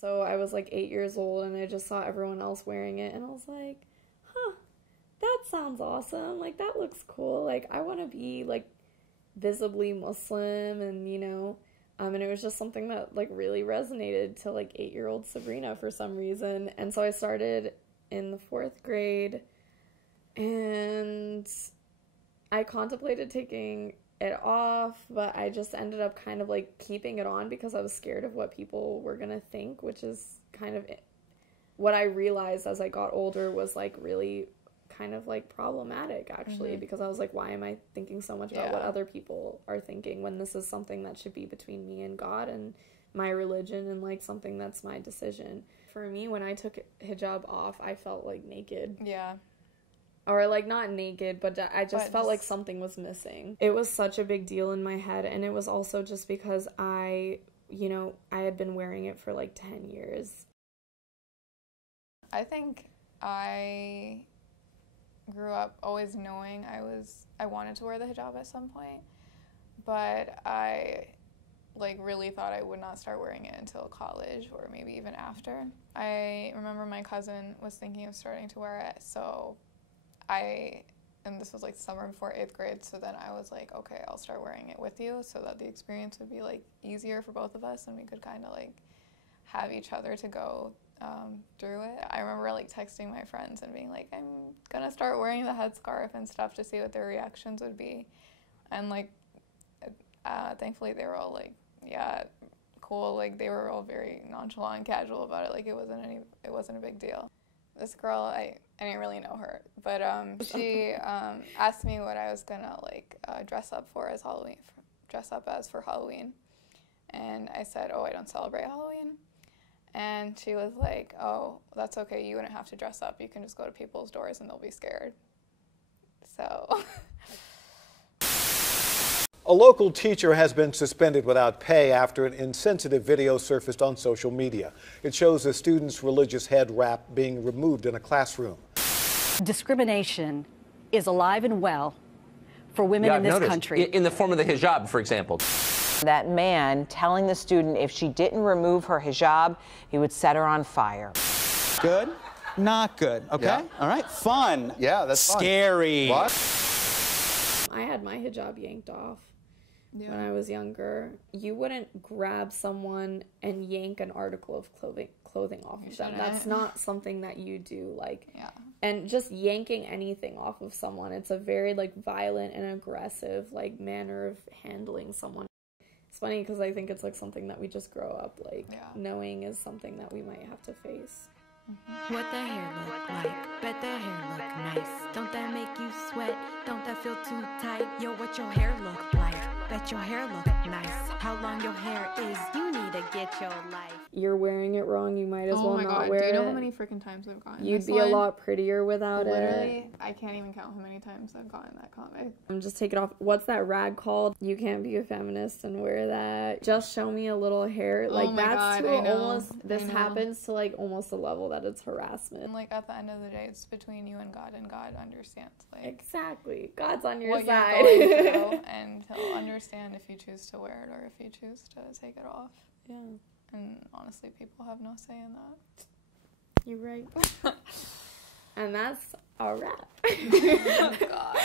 So I was like 8 years old and I just saw everyone else wearing it and I was like, huh, that sounds awesome. Like, that looks cool. Like, I want to be like visibly Muslim and, you know, and it was just something that like really resonated to like 8-year-old Sabrina for some reason. And so I started in the 4th grade and I contemplated taking it off, but I just ended up kind of like keeping it on because I was scared of what people were gonna think, which is kind of what I realized as I got older was like really kind of like problematic actually, because I was like, why am I thinking so much about what other people are thinking when this is something that should be between me and God and my religion and like something that's my decision. For me, when I took hijab off, I felt like naked. Yeah. Or, like, not naked, but I just felt like something was missing. It was such a big deal in my head, and it was also just because I had been wearing it for, like, 10 years. I think I grew up always knowing I wanted to wear the hijab at some point, but I, like, really thought I would not start wearing it until college or maybe even after. I remember my cousin was thinking of starting to wear it, so and this was like summer before 8th grade, so then I was like, okay, I'll start wearing it with you so that the experience would be like easier for both of us and we could kind of like have each other to go through it. I remember like texting my friends and being like, I'm gonna start wearing the headscarf and stuff to see what their reactions would be. And like, thankfully they were all like, yeah, cool. Like they were all very nonchalant and casual about it. Like it wasn't a big deal. This girl, I didn't really know her, but she asked me what I was gonna like dress up as for Halloween, and I said, oh, I don't celebrate Halloween, and she was like, oh, that's okay, you wouldn't have to dress up, you can just go to people's doors and they'll be scared. So. A local teacher has been suspended without pay after an insensitive video surfaced on social media. It shows a student's religious head wrap being removed in a classroom. Discrimination is alive and well for women in this country. In the form of the hijab, for example. That man telling the student if she didn't remove her hijab, he would set her on fire. Good? Not good. Okay? Yeah. All right. Fun. Yeah, that's scary. Fun. I had my hijab yanked off. Yeah. When I was younger, you wouldn't grab someone and yank an article of clothing off of them. That's not something that you do, like, and just yanking anything off of someone, it's a very, like, violent and aggressive, like, manner of handling someone. It's funny because I think it's, like, something that we just grow up, like, knowing is something that we might have to face. What the hair look like? Bet the hair look nice. Don't that make you sweat? Don't that feel too tight? Yo, what your hair look like? Bet your hair look nice. How long your hair is? You need to get your life. You're wearing it wrong. You might as well not wear it. Do you know how many freaking times I've gotten You'd be a lot prettier without it. Literally, I can't even count how many times I've gotten that comment. Just take it off. What's that rag called? You can't be a feminist and wear that. Just show me a little hair. Like, that's to almost, this happens to, like, almost a level that it's harassment. And, like, at the end of the day, it's between you and God understands, like, exactly. God's on your what side. You're going through, and he'll understand if you choose to wear it or if you choose to take it off. Yeah. And honestly, people have no say in that. You're right. And that's a wrap. Oh, God.